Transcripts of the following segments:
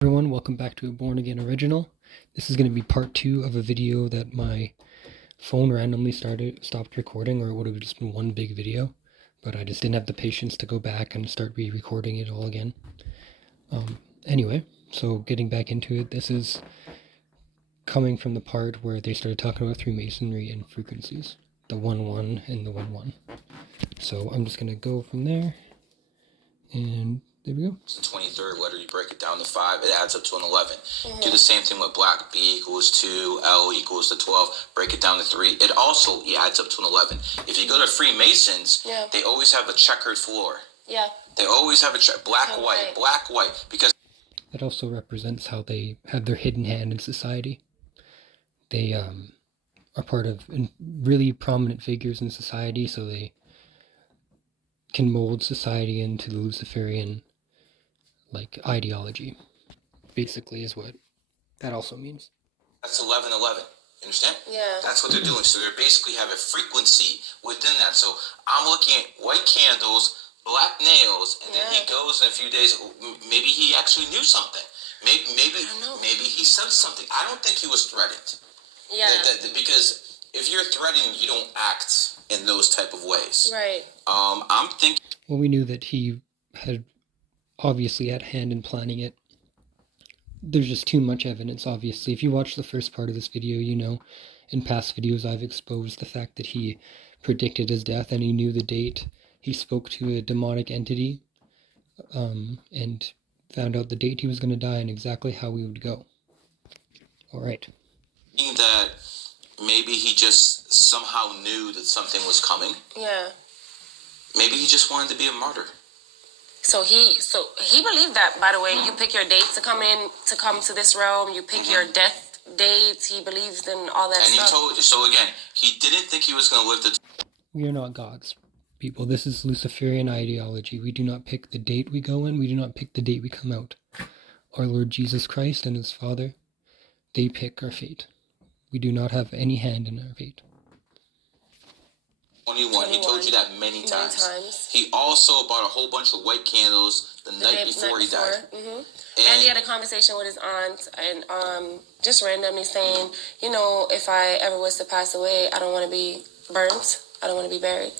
Everyone, welcome back to a Born Again Original. This is going to be part 2 of a video that my phone randomly stopped recording, or it would have just been one big video, but I just didn't have the patience to go back and start re-recording it all again. Anyway, so getting back into it, this is coming from the part where they started talking about Freemasonry and frequencies, the 1-1 and the 1-1. So I'm just going to go from there, and there we go. It's the 23rd letter, you break it down to 5, it adds up to an 11. Do the same thing with black. B equals 2, L equals to 12, break it down to 3. It also adds up to an 11. If you go to Freemasons, they always have a checkered floor. Yeah. They always have a black, white, because that also represents how they have their hidden hand in society. They are part of really prominent figures in society, so they can mold society into the Luciferian ideology, basically, is what that also means. that's 1111. You understand? Yeah. That's what they're doing. So they basically have a frequency within that. So I'm looking at white candles, black nails, and then he goes in a few days. Maybe he actually knew something. Maybe he sensed something. I don't think he was threatened. Yeah. Because if you're threatened, you don't act in those type of ways. Right. I'm thinking. Well, we knew that he had obviously had hand in planning it. There's just too much evidence, obviously. If you watch the first part of this video, you know, in past videos I've exposed the fact that he predicted his death and he knew the date. He spoke to a demonic entity and found out the date he was going to die and exactly how he would go. All right. That maybe he just somehow knew that something was coming. Yeah. Maybe he just wanted to be a martyr. So he believed that, by the way. You pick your date to come to this realm. You pick your death dates. He believes in all that stuff. And he told you. So again, he didn't think he was going to live to. We are not gods, people. This is Luciferian ideology. We do not pick the date we go in. We do not pick the date we come out. Our Lord Jesus Christ and his Father, they pick our fate. We do not have any hand in our fate. 21. He told you that many times. He also bought a whole bunch of white candles the night before he died. Mm-hmm. And he had a conversation with his aunt and just randomly saying, you know, if I ever was to pass away, I don't want to be burnt. I don't want to be buried.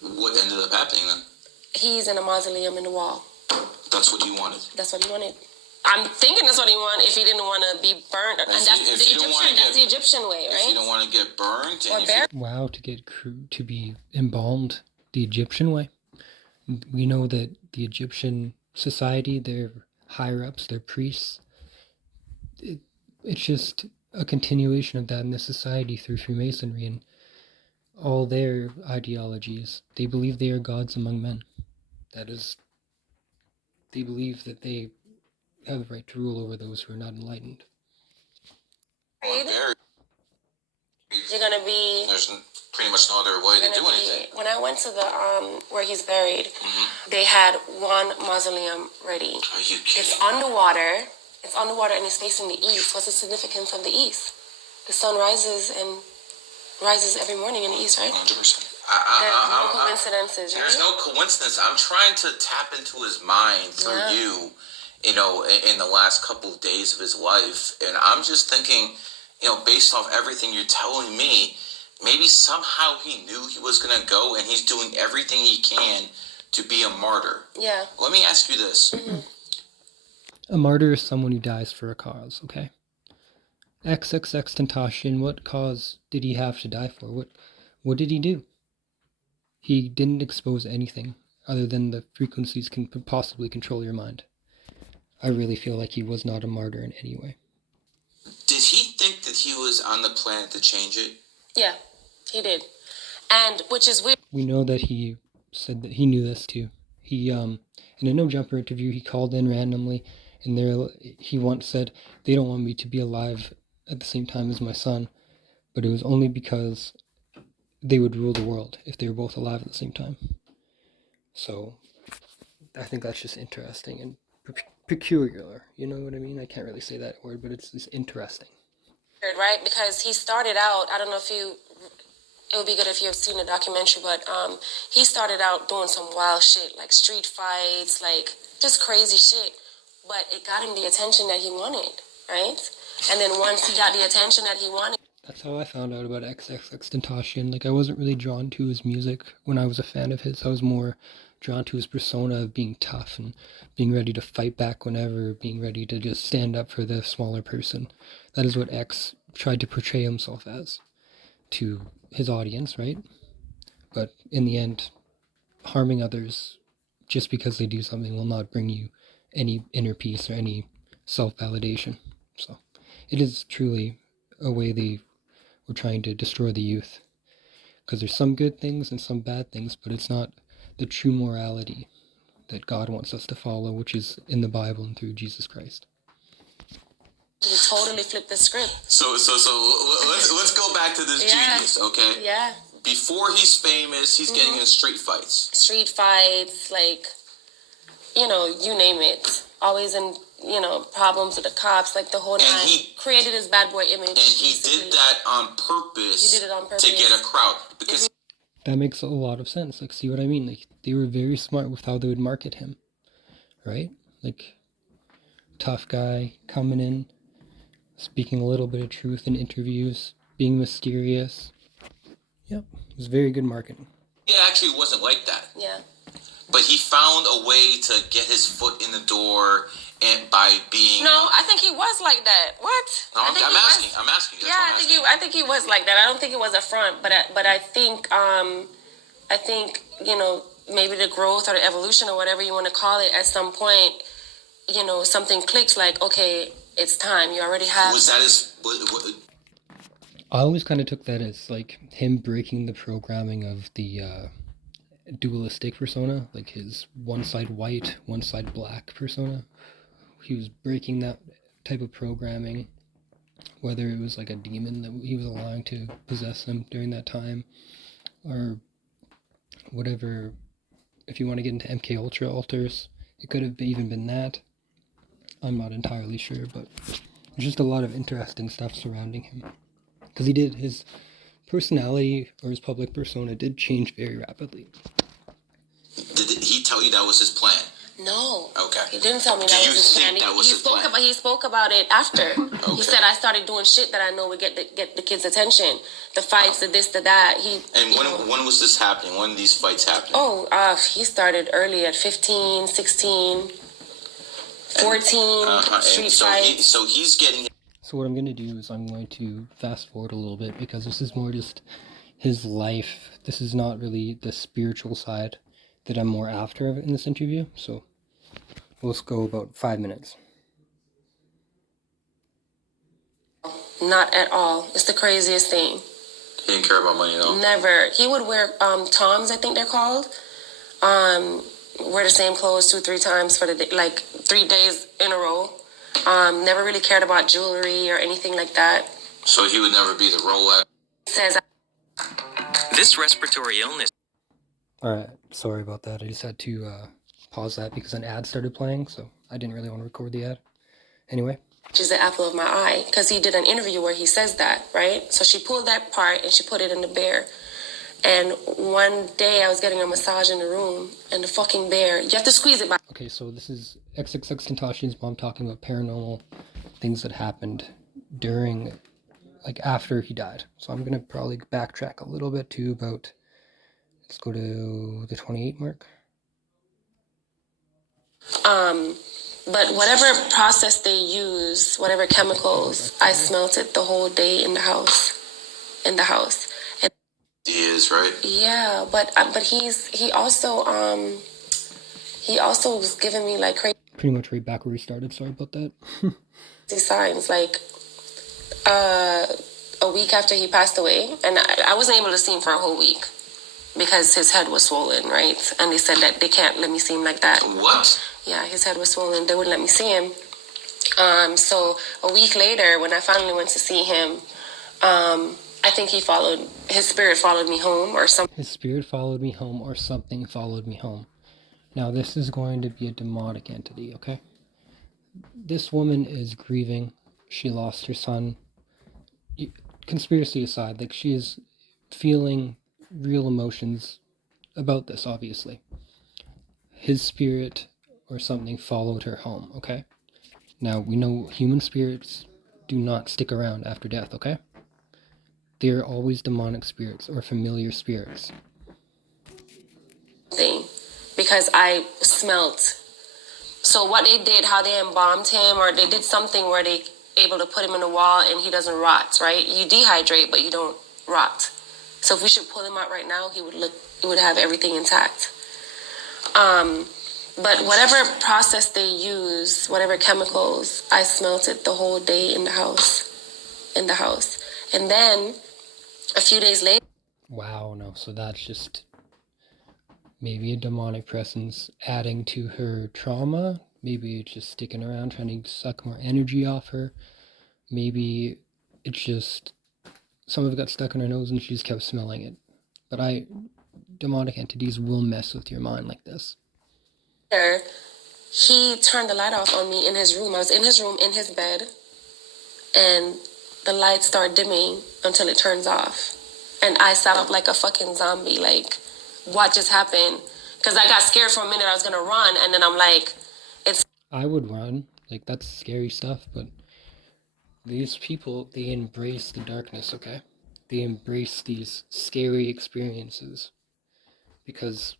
What ended up happening then? He's in a mausoleum in the wall. That's what he wanted. That's what he wanted. I'm thinking that's what he wanted if he didn't want to be burnt. And that's the Egyptian way, right? If you don't want to get burned. Or buried. Wow, to be embalmed the Egyptian way. We know that the Egyptian society, their higher-ups, their priests, it's just a continuation of that in the society through Freemasonry and all their ideologies. They believe they are gods among men. That is, they believe that they have the right to rule over those who are not enlightened. You're gonna be. There's pretty much no other way to do anything. When I went to the where he's buried, they had one mausoleum ready. Are you kidding? It's underwater. It's underwater and it's facing the east. What's the significance of the east? The sun rises every morning in the east, right? 100%. There's no coincidences. There's no coincidence. I'm trying to tap into his mind through you know, in the last couple of days of his life. And I'm just thinking, you know, based off everything you're telling me, maybe somehow he knew he was going to go and he's doing everything he can to be a martyr. Yeah. Let me ask you this. A martyr is someone who dies for a cause, okay? XXXTENTACION, what cause did he have to die for? What did he do? He didn't expose anything other than the frequencies can possibly control your mind. I really feel like he was not a martyr in any way. Did he think that he was on the planet to change it? Yeah, he did. And which is weird. We know that he said that he knew this too. He in a No Jumper interview, he called in randomly, and he once said, "They don't want me to be alive at the same time as my son, but it was only because they would rule the world if they were both alive at the same time." So I think that's just interesting and peculiar, you know what I mean? I can't really say that word, but it's just interesting. Right? Because he started out, I don't know if it would be good if you've seen the documentary, but he started out doing some wild shit, like street fights, like just crazy shit. but it got him the attention that he wanted, right? And then once he got the attention that he wanted. That's how I found out about XXXTentacion. Like, I wasn't really drawn to his music when I was a fan of his. I was more drawn to his persona of being tough and being ready to fight back whenever, being ready to just stand up for the smaller person. That is what X tried to portray himself as to his audience, right? But in the end, harming others just because they do something will not bring you any inner peace or any self-validation. So it is truly a way they were trying to destroy the youth, because there's some good things and some bad things, but it's not the true morality that God wants us to follow, which is in the Bible and through Jesus Christ. He totally flipped the script. So let's go back to this genius, okay? Yeah. Before he's famous, he's getting in street fights. Street fights, like, you know, you name it. Always in, you know, problems with the cops, like the whole time. He created his bad boy image. And he did that on purpose. He did it on purpose to get a crowd. Because that makes a lot of sense. Like, see what I mean? Like, they were very smart with how they would market him, right? Like, tough guy coming in, speaking a little bit of truth in interviews, being mysterious. Yep, it was very good marketing. it actually wasn't like that. Yeah. But he found a way to get his foot in the door, and by being. No, I think he was like that. What? No, I'm asking. I'm asking. Yeah, I think he was like that. I don't think it was a front, but I think you know, maybe the growth or the evolution or whatever you want to call it, at some point, you know, something clicks. Like, okay, it's time. You already have. Was that his? I always kind of took that as like him breaking the programming of the dualistic persona, like his one side white, one side black persona. He was breaking that type of programming, whether it was like a demon that he was allowing to possess him during that time, or whatever. If you want to get into MK Ultra altars, it could have even been that. I'm not entirely sure, but there's just a lot of interesting stuff surrounding him. Because his personality or his public persona did change very rapidly. Did he tell you that was his plan? No. Okay. He didn't tell me that was his plan. He spoke about it after. Okay. He said, I started doing shit that I know would get the kids' attention. The fights, the this, the that. When was this happening? When these fights happening? Oh, he started early at 15, 16, 14, street fights. So he's getting... So what I'm going to do is I'm going to fast forward a little bit, because this is more just his life. This is not really the spiritual side that I'm more after in this interview. So let's go about 5 minutes. Not at all. It's the craziest thing. He didn't care about money, no? Never. He would wear Toms, I think they're called. Wear the same clothes 2-3 times for the day, like 3 days in a row. Never really cared about jewelry or anything like that. So he would never be the Rolex. Says this respiratory illness. Alright, sorry about that. I just had to pause that because an ad started playing, so I didn't really want to record the ad. Anyway. Which is the apple of my eye, because he did an interview where he says that, right? So she pulled that part and she put it in the bear. And one day I was getting a massage in the room, and the fucking bear, you have to squeeze it back. Okay, so this is XXXTentacion's mom talking about paranormal things that happened during, like, after he died. So I'm going to probably backtrack a little bit to about, let's go to the 28 mark. But whatever process they use, whatever chemicals, I smelt it the whole day in the house. And he is, right? Yeah, but he also was giving me like crazy. Pretty much right back where we started. Sorry about that. Signs, like a week after he passed away, and I wasn't able to see him for a whole week because his head was swollen, right? And they said that they can't let me see him like that. What? Yeah, his head was swollen. They wouldn't let me see him. So a week later, when I finally went to see him, I think his spirit followed me home or something. His spirit followed me home or something followed me home. Now, this is going to be a demonic entity, okay? This woman is grieving. She lost her son. Conspiracy aside, like, she is feeling real emotions about this, obviously. His spirit or something followed her home, okay? Now, we know human spirits do not stick around after death, okay? They're always demonic spirits or familiar spirits. Thing, because I smelt. So what they did, how they embalmed him, or they did something where they able to put him in the wall and he doesn't rot, right? You dehydrate, but you don't rot. So if we should pull him out right now, he would have everything intact. But whatever process they use, whatever chemicals, I smelt it the whole day in the house. And then a few days later. Wow, no, so that's just maybe a demonic presence adding to her trauma. Maybe it's just sticking around trying to suck more energy off her. Maybe it's just some of it got stuck in her nose and she just kept smelling it. But demonic entities will mess with your mind like this. He turned the light off on me in his room. I was in his room, in his bed, and the light started dimming until it turns off. And I sat up like a fucking zombie, like, what just happened? Because I got scared for a minute. I was going to run, and then I'm like, I would run. Like, that's scary stuff, but these people, they embrace the darkness, okay? They embrace these scary experiences because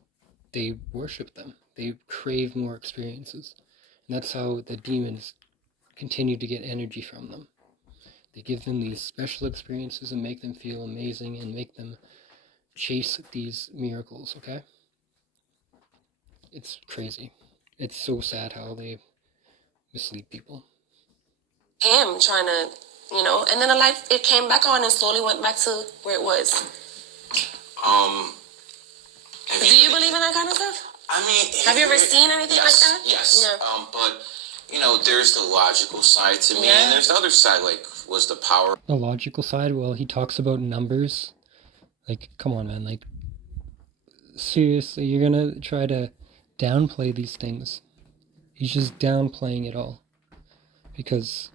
they worship them. They crave more experiences. And that's how the demons continue to get energy from them. They give them these special experiences and make them feel amazing and make them chase these miracles, okay? It's crazy. It's so sad how they mislead people. him trying to, and then the light, it came back on and slowly went back to where it was. Do you believe in that kind of stuff? I mean, have you ever seen anything like that? Yes. Yeah. But there's the logical side to me, and there's the other side. Like, was the power? The logical side. Well, he talks about numbers. Like, come on, man. Like, seriously, you're gonna try to downplay these things. He's just downplaying it all because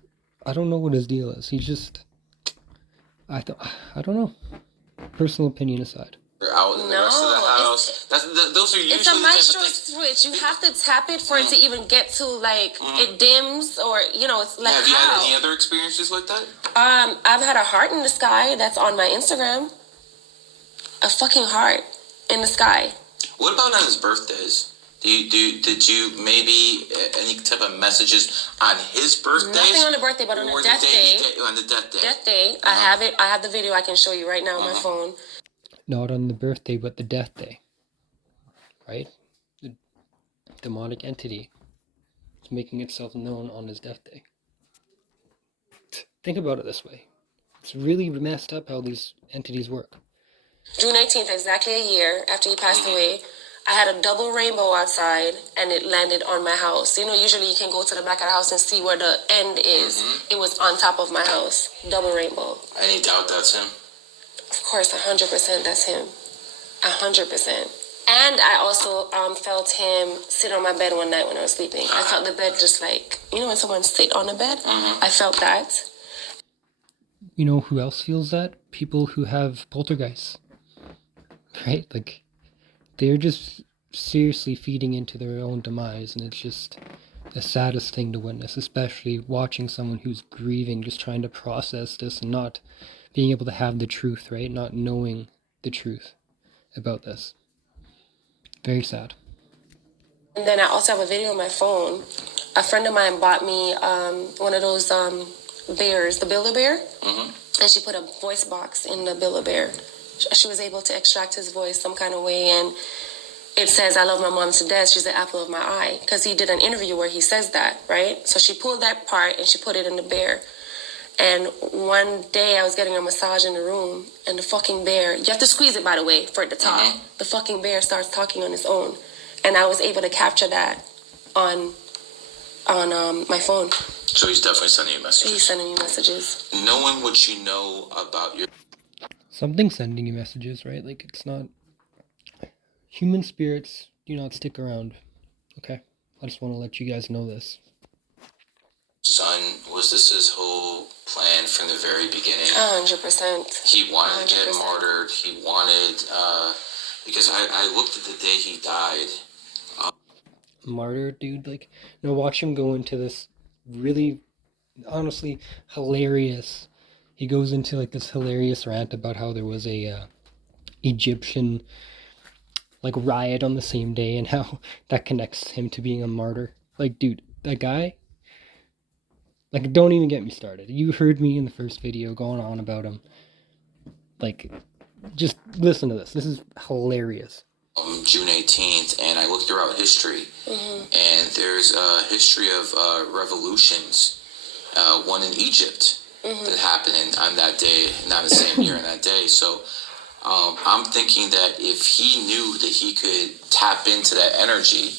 I don't know what his deal is. He's just, I don't know. Personal opinion aside. Out in the rest of the house. Those are usually it's a maestro switch. You have to tap it for it to even get to, like, it dims, or it's like. Have you had any other experiences like that? I've had a heart in the sky that's on my Instagram. A fucking heart in the sky. What about on his birthdays? Did you maybe any type of messages on his birthday? Nothing on the birthday, but on the death day. On the death day. Death day. I have it. I have the video. I can show you right now on my phone. Not on the birthday, but the death day. Right? The demonic entity is making itself known on his death day. Think about it this way. It's really messed up how these entities work. June 18th, exactly a year after he passed away, I had a double rainbow outside, and it landed on my house. Usually you can go to the back of the house and see where the end is. It was on top of my house. Double rainbow. Any doubt that's him? Of course, 100% that's him. 100%. And I also felt him sit on my bed one night when I was sleeping. I felt the bed just like, when someone sit on a bed? I felt that. You know who else feels that? People who have poltergeists. Right? Like, they're just seriously feeding into their own demise, and it's just the saddest thing to witness, especially watching someone who's grieving, just trying to process this and not being able to have the truth, right? Not knowing the truth about this. Very sad. And then I also have a video on my phone. A friend of mine bought me one of those bears, the Build-A-Bear, and she put a voice box in the Build-A-Bear. She was able to extract his voice some kind of way, and it says, "I love my mom to death. She's the apple of my eye," because he did an interview where he says that, right? So she pulled that part and she put it in the bear. And one day I was getting a massage in the room, and the fucking bear, you have to squeeze it, by the way, for it to talk. The fucking bear starts talking on its own. And I was able to capture that on my phone. So he's definitely sending you messages. He's sending me messages. Knowing what you know about your... Something's sending you messages, right? Like, it's not... Human spirits do not stick around, okay? I just want to let you guys know this. Son, was this his whole plan from the very beginning? 100%. He wanted 100%. to get martyred. He wanted... because I looked at the day he died. Martyr, dude, like, watch him go into this really, honestly, hilarious. He goes into like this hilarious rant about how there was a Egyptian like riot on the same day and how that connects him to being a martyr. Like, dude, that guy, like, don't even get me started. You heard me in the first video going on about him. Like, just listen to this. This is hilarious. June 18th, and I looked throughout history, and there's a history of revolutions. One in Egypt that happened on that day, not the same year in that day. So I'm thinking that if he knew that he could tap into that energy,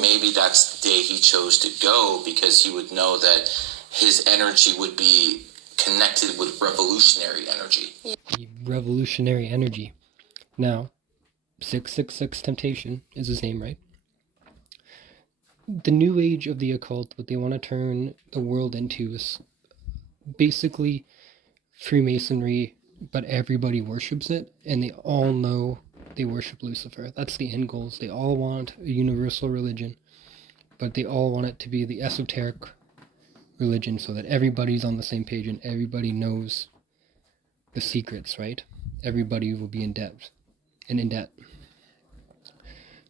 maybe that's the day he chose to go, because he would know that his energy would be connected with revolutionary energy. Revolutionary energy. Now, 666 Temptation is his name, right? The new age of the occult, what they want to turn the world into is basically Freemasonry, but everybody worships it, and they all know they worship Lucifer. That's the end goals. They all want a universal religion, but they all want it to be the esoteric religion so that everybody's on the same page and everybody knows the secrets, right? Everybody will be in debt.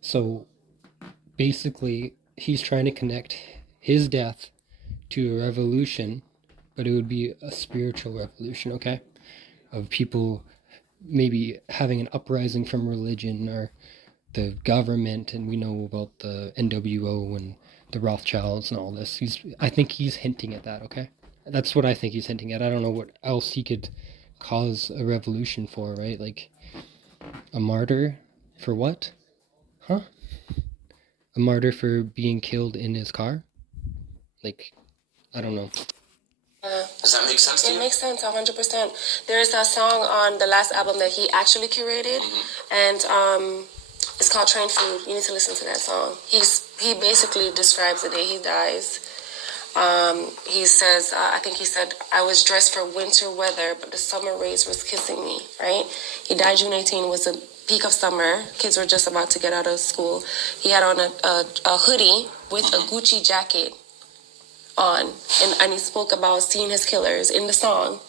So basically, he's trying to connect his death to a revolution, but it would be a spiritual revolution, okay? Of people maybe having an uprising from religion or the government, and we know about the NWO and the Rothschilds and all this. I think he's hinting at that, okay? That's what I think he's hinting at. I don't know what else he could cause a revolution for, right? Like, a martyr for what? Huh? A martyr for being killed in his car? Like, I don't know. Does that make sense to you? It makes sense, 100%. There's a song on the last album that he actually curated, and it's called Train Food. You need to listen to that song. He basically describes the day he dies. He says, I think he said, I was dressed for winter weather, but the summer rays was kissing me, right? He died June 18, was the peak of summer. Kids were just about to get out of school. He had on a hoodie with a Gucci jacket on, and he spoke about seeing his killers in the song.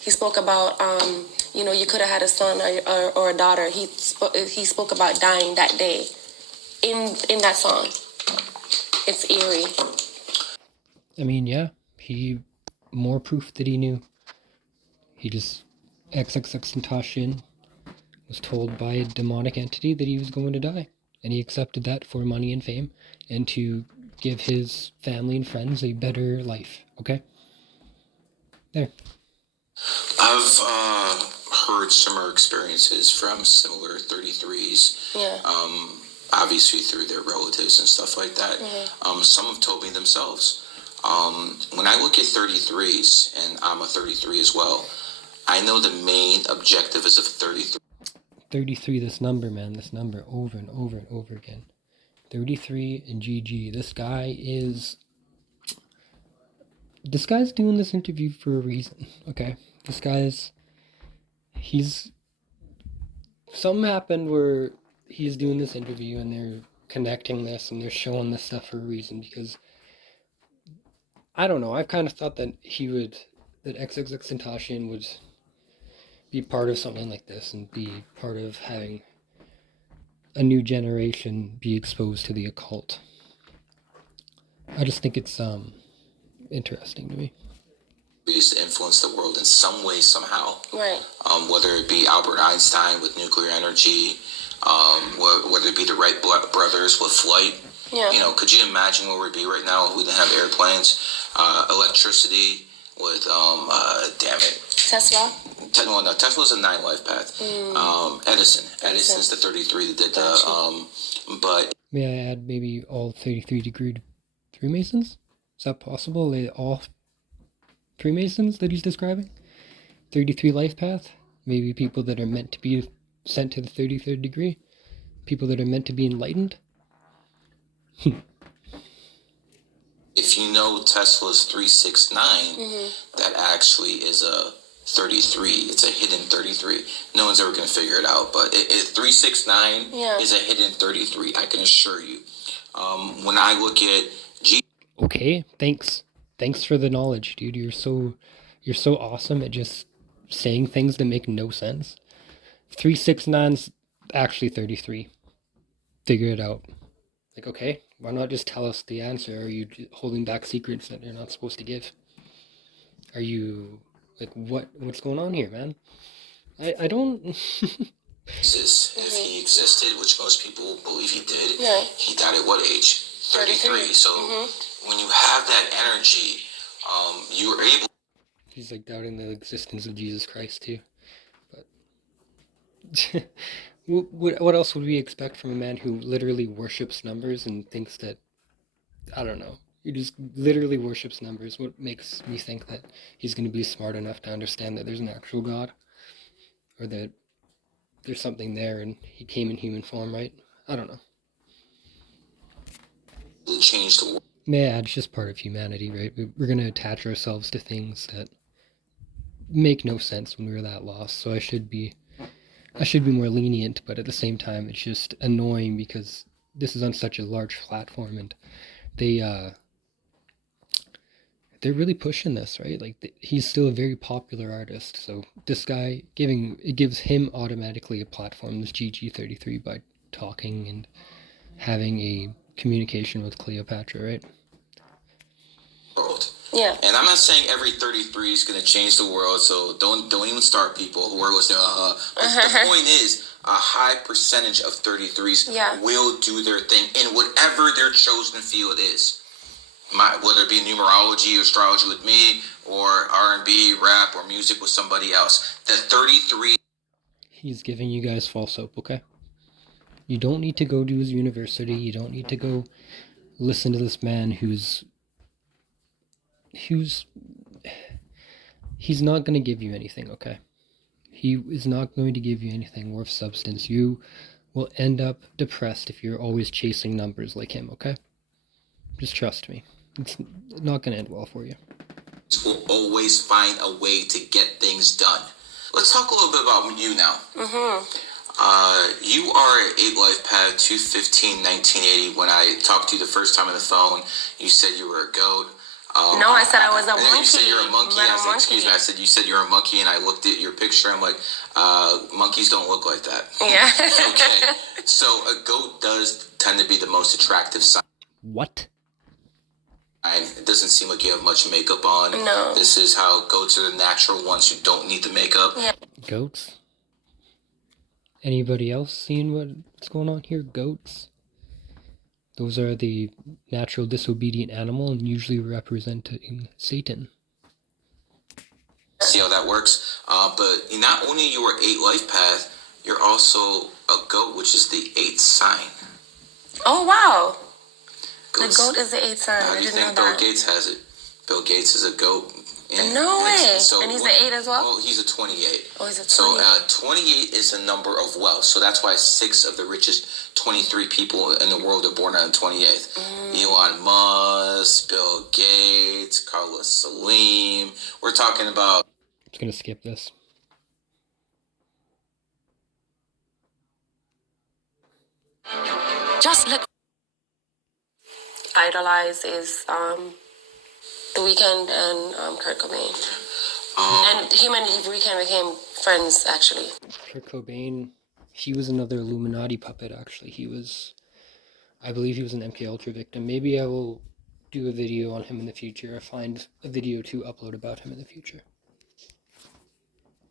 He spoke about, you could have had a son or a daughter. He spoke about dying that day in that song. It's eerie. I mean, yeah, more proof that he knew. He just, XXXTentacion was told by a demonic entity that he was going to die. And he accepted that for money and fame and to give his family and friends a better life, okay? There. I've heard similar experiences from similar 33s. Yeah. Obviously through their relatives and stuff like that. Some have told me themselves. When I look at 33s, and I'm a 33 as well, I know the main objective is of 33. 33, this number, man, this number over and over and over again. 33 and GG. This guy's doing this interview for a reason, okay? Something happened where he's doing this interview and they're connecting this and they're showing this stuff for a reason, because I don't know, I've kind of thought that that XXXTentacion would be part of something like this and be part of having a new generation be exposed to the occult. I just think it's interesting to me. To influence the world in some way, somehow. Right. Whether it be Albert Einstein with nuclear energy, whether it be the Wright brothers with flight. Yeah. Could you imagine where we'd be right now if we didn't have airplanes, electricity with, damn it. Tesla? No, Tesla's a 9 life path. Edison's the 33 that did but... May I add maybe all 33 degree Freemasons? Is that possible? Are they all Freemasons that he's describing? 33 life path? Maybe people that are meant to be sent to the 33rd degree? People that are meant to be enlightened? If you know Tesla's 369, that actually is a 33. It's a hidden 33. No one's ever going to figure it out, but 369 is a hidden 33, I can assure you. When I look at Okay, thanks Thanks for the knowledge, dude. You're so awesome at just saying things that make no sense. 369's actually 33. Figure it out. Like, okay, why not just tell us the answer? Are you holding back secrets that you're not supposed to give? Are you, like, what's going on here, man? I don't... Jesus, if he existed, which most people believe he did, Yeah. he died at what age? 33. So when you have that energy, you are able. He's like doubting the existence of Jesus Christ too. But what else would we expect from a man who literally worships numbers and thinks that, I don't know, he just literally worships numbers? What makes me think that he's going to be smart enough to understand that there's an actual God, or that there's something there and he came in human form, right? I don't know. Change the world. Yeah, it's just part of humanity, right? We're going to attach ourselves to things that make no sense when we're that lost. So I should be more lenient, but at the same time, it's just annoying because this is on such a large platform, and they're really pushing this, right? Like, he's still a very popular artist, so this guy it gives him automatically a platform, this GG33, by talking and having a communication with Cleopatra, right? Yeah. And I'm not saying every 33 is going to change the world, so don't even start people who are going to say, But the point is, a high percentage of 33s will do their thing in whatever their chosen field is. Whether it be numerology or astrology with me, or R&B, rap, or music with somebody else. The 33... He's giving you guys false hope, okay? You don't need to go to his university. You don't need to go listen to this man who's he's not going to give you anything, okay? He is not going to give you anything worth substance. You will end up depressed if you're always chasing numbers like him, okay? Just trust me. It's not going to end well for you. Will always find a way to get things done. Let's talk a little bit about you now. You are at 8 Life Path 2/15/1980. When I talked to you the first time on the phone, you said you were a goat. No, I said I was a monkey. You said you're a monkey. I said, excuse me. I said, you said you're a monkey, and I looked at your picture. I'm like, monkeys don't look like that. Yeah. Okay. So a goat does tend to be the most attractive sign. What? It doesn't seem like you have much makeup on. No. This is how goats are the natural ones who don't need the makeup. Yeah. Goats? Anybody else seeing what's going on here? Goats? Those are the natural disobedient animal and usually representing Satan. See how that works? But not only you are 8 Life Path, you're also a goat, which is the 8th sign. Oh, wow. Goats, the goat is the 8th sign. How do you think Bill Gates has it? Bill Gates is a goat. No way. And he's the 8 as well? Well, he's a 28. Oh, he's a 28.28. So 28 is a number of wealth. So that's why 6 of the richest 23 people in the world are born on the 28th. Elon Musk, Bill Gates, Carlos Salim. We're talking about... I'm just going to skip this. Just look. Idolize is The Weeknd and Kurt Cobain. And him and The Weeknd became friends, actually. Kurt Cobain, he was another Illuminati puppet, actually. I believe he was an MK Ultra victim. Maybe I will do a video on him in the future, or find a video to upload about him in the future.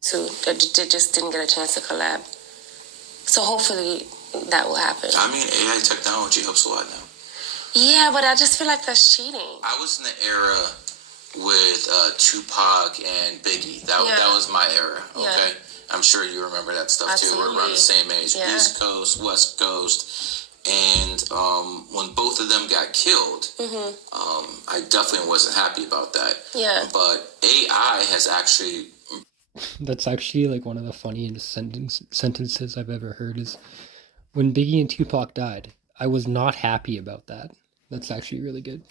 So they just didn't get a chance to collab. So hopefully that will happen. I mean, AI technology helps a lot now. Yeah, but I just feel like that's cheating. I was in the era with Tupac and Biggie. That was my era, okay? Yeah. I'm sure you remember that stuff. Absolutely. Too. We're around the same age. Yeah. East Coast, West Coast. And when both of them got killed, I definitely wasn't happy about that. Yeah. But AI has actually... That's actually like one of the funniest sentences I've ever heard is, when Biggie and Tupac died, I was not happy about that. That's actually really good.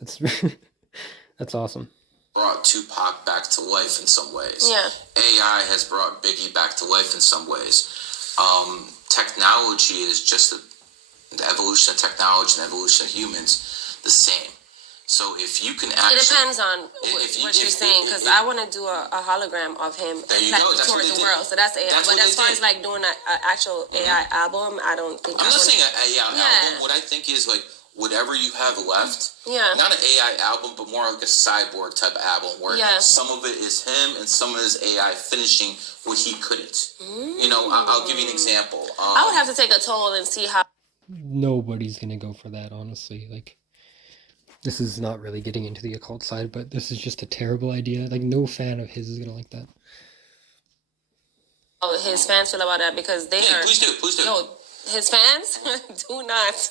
That's awesome. Brought Tupac back to life in some ways. Yeah. AI has brought Biggie back to life in some ways. Technology is just the evolution of technology and evolution of humans, the same. So if you can It actually, depends on what you're saying, because I want to do a hologram of him and tour the world. So that's AI. But as far as like doing an actual AI album, I don't think. I'm not saying an AI album. What I think is like whatever you have left. Yeah. Not an AI album, but more like a cyborg type album where some of it is him and some of it is AI finishing what he couldn't. You know, I'll give you an example. I would have to take a toll and see how. Nobody's gonna go for that, honestly. Like, this is not really getting into the occult side, but this is just a terrible idea. Like, no fan of his is gonna like that. Oh, his fans feel about that because they are. Please do. No, his fans do not.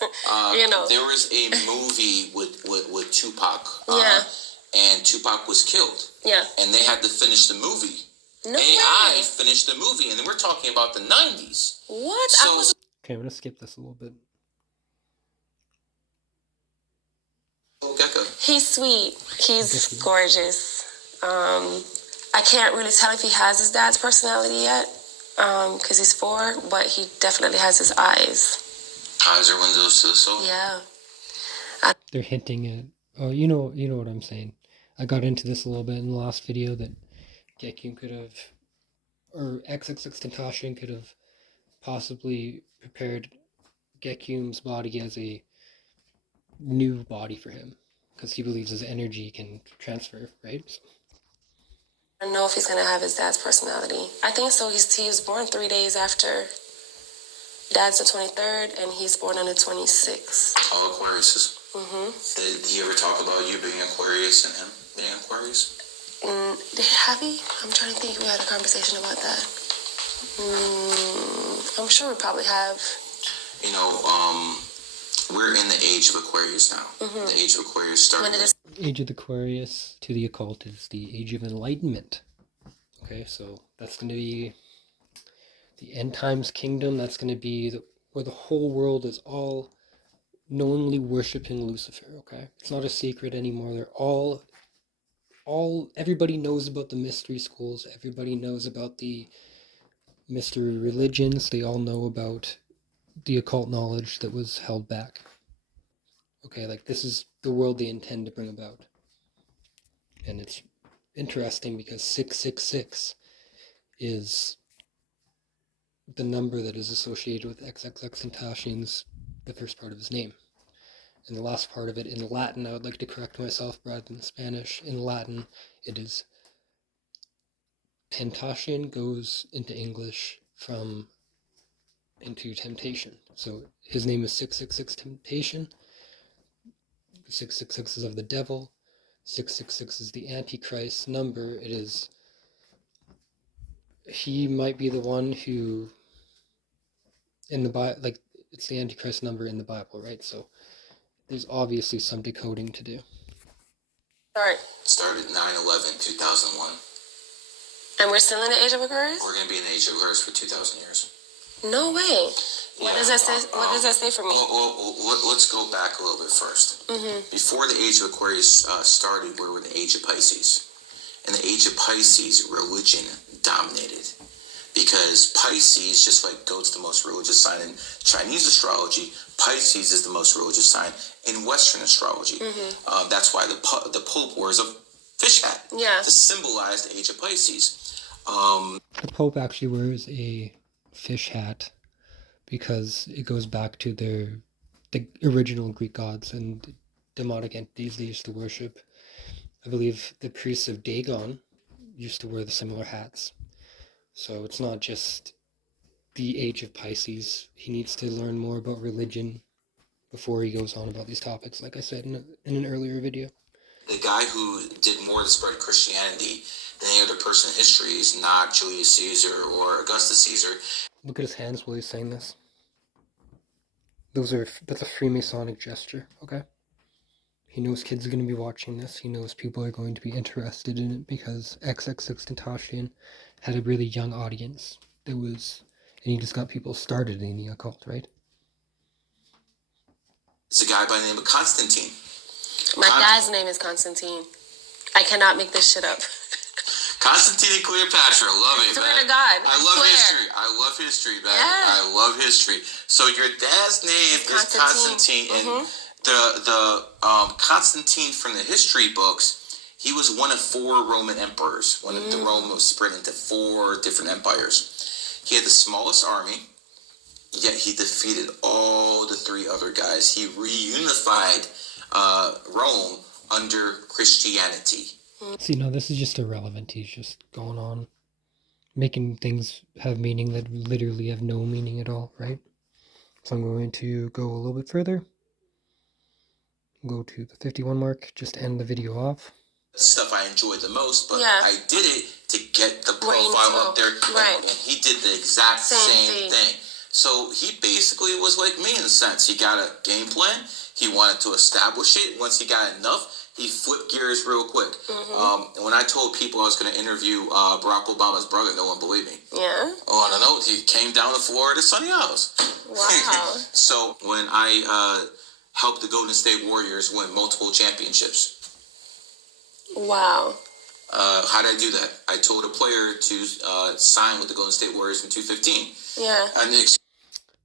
You know, there was a movie with Tupac. And Tupac was killed. Yeah. And they had to finish the movie. No AI way. finished the movie, and then we're talking about the 90s. What? So, okay, I'm gonna skip this a little bit. oh, Gecko. He's sweet. He's gorgeous. I can't really tell if he has his dad's personality yet, because he's 4, but he definitely has his eyes. Eyes are windows to the soul. Yeah. They're hinting at, oh, you know what I'm saying. I got into this a little bit in the last video that Gekyung could have, or XXXTentacion could have possibly prepared Gekyung's body as a new body for him, because he believes his energy can transfer, right? So. I don't know if he's gonna have his dad's personality. I think so. He was born 3 days after. Dad's the 23rd, and he's born on the 26th. All Aquariuses. Mm-hmm. Did he ever talk about you being Aquarius and him being Aquarius? Have he? I'm trying to think. We had a conversation about that. I'm sure we probably have. You know, we're in the age of Aquarius now. Mm-hmm. The age of Aquarius started. Age of Aquarius to the occult is the age of enlightenment. Okay, so that's going to be the end times kingdom. That's going to be where the whole world is all knowingly worshiping Lucifer. Okay, it's not a secret anymore. They're all everybody knows about the mystery schools. Everybody knows about the mystery religions. They all know about the occult knowledge that was held back. Okay, like this is the world they intend to bring about. And it's interesting because 666 is the number that is associated with XXXTentacion's, the first part of his name. And the last part of it in Latin, I would like to correct myself rather than Spanish. In Latin, it is Tentacion goes into English into temptation. So his name is 666 Temptation. 666 is of the devil. 666 is the Antichrist number. He might be the one who, in the Bible, like, it's the Antichrist number in the Bible, right? So there's obviously some decoding to do. Started 9/11/2001. And we're still in the age of Aquarius? We're going to be in the age of Aquarius for 2,000 years. No way. What does that say? What does that say for me? Let's go back a little bit first. Mm-hmm. Before the age of Aquarius started, we were in the age of Pisces. In the age of Pisces, religion dominated. Because Pisces, just like goat's the most religious sign in Chinese astrology, Pisces is the most religious sign in Western astrology. Mm-hmm. That's why the Pope wears a fish hat to symbolize the age of Pisces. The Pope actually wears a fish hat because it goes back to the original Greek gods and demonic entities they used to worship. I believe the priests of Dagon used to wear the similar hats. So it's not just the age of Pisces. He needs to learn more about religion before he goes on about these topics, like I said in an earlier video. The guy who did more to spread Christianity than any other person in history is not Julius Caesar or Augustus Caesar. Look at his hands while he's saying this. That's a Freemasonic gesture, okay? He knows kids are going to be watching this. He knows people are going to be interested in it because XXXTentacion had a really young audience. And he just got people started in the occult, right? It's a guy by the name of Constantine. My dad's name is Constantine. I cannot make this shit up. Constantine and Cleopatra, love it, Swear man. to God. I love history, man. Yeah. I love history. So your dad's name is Constantine, Mm-hmm. The Constantine from the history books, he was one of 4 Roman emperors. One of the Rome was split into 4 different empires. He had the smallest army, yet he defeated all the 3 other guys. He reunified Rome under Christianity. See, no, this is just irrelevant. He's just going on making things have meaning that literally have no meaning at all, right? So I'm going to go a little bit further. Go to the 51 mark, just end the video off. Stuff I enjoyed the most, but Yeah. I did it to get the profile up there. Right. And he did the exact same thing. So he basically was like me in a sense. He got a game plan. He wanted to establish it. Once he got enough, he flipped gears real quick. And when I told people I was going to interview Barack Obama's brother, no one believed me. Yeah. On a note, he came down to Florida, sunny house. Wow. So when I helped the Golden State Warriors win multiple championships. Wow. How did I do that? I told a player to sign with the Golden State Warriors in 2015. Yeah. And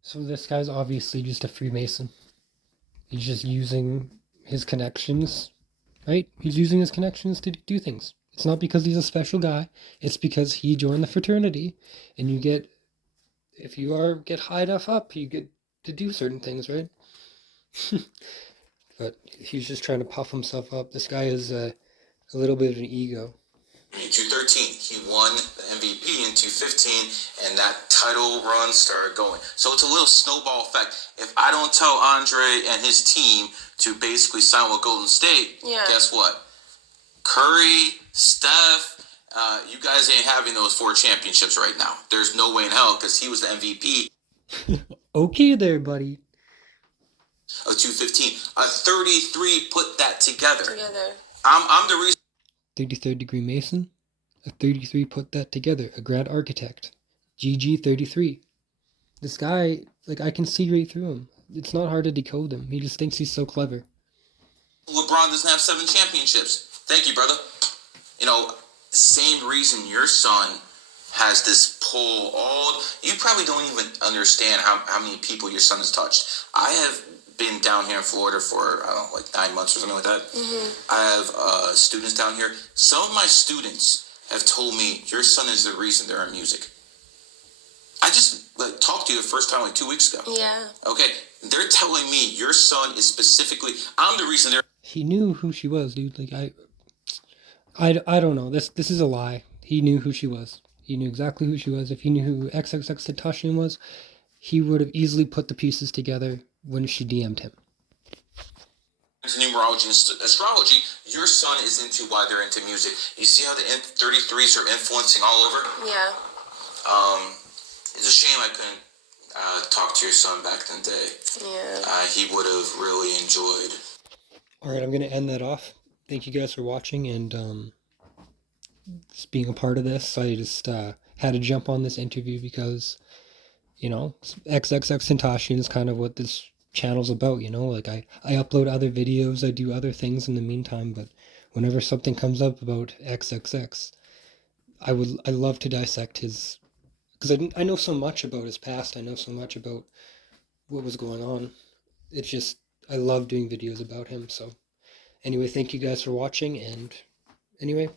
So this guy's obviously just a Freemason. He's just using his connections, right? He's using his connections to do things. It's not because he's a special guy. It's because he joined the fraternity, and you get, if you get high enough up, you get to do certain things, right? But he's just trying to puff himself up. This guy is a little bit of an ego. in 2013, he won the MVP in 2015, and that title run started going. So it's a little snowball effect. If I don't tell Andre and his team to basically sign with Golden State, guess what? Curry, Steph, you guys ain't having those 4 championships right now. There's no way in hell, because he was the MVP Okay there, buddy. of 2015. A 33 put that together. Together. I'm the reason. 33rd degree Mason. A 33 put that together. A grad architect. GG 33. This guy, like, I can see right through him. It's not hard to decode him. He just thinks he's so clever. LeBron doesn't have 7 championships. Thank you, brother. You know, same reason your son has this pull. You probably don't even understand how many people your son has touched. I have been down here in Florida for, I don't know, like 9 months or something like that. I have students down here. Some of my students have told me your son is the reason they're in music. I just talked to you the first time like 2 weeks ago. Yeah. Okay, they're telling me your son is specifically, I'm the reason they're... He knew who she was, dude. Like, I don't know. This is a lie. He knew who she was. He knew exactly who she was. If he knew who XXXTentacion was, he would have easily put the pieces together when she DM'd him. Into numerology and astrology, your son is into why they're into music. You see how the 33s are influencing all over? Yeah. It's a shame I couldn't talk to your son back in the day. Yeah. He would have really enjoyed. All right, I'm going to end that off. Thank you guys for watching and just being a part of this. I just had to jump on this interview because, you know, XXXTentacion is kind of what this channel's about, you know? Like, I upload other videos, I do other things in the meantime, but whenever something comes up about XXX, I love to dissect his... Because I know so much about his past, I know so much about what was going on. It's just, I love doing videos about him, so... Anyway, thank you guys for watching, and anyway,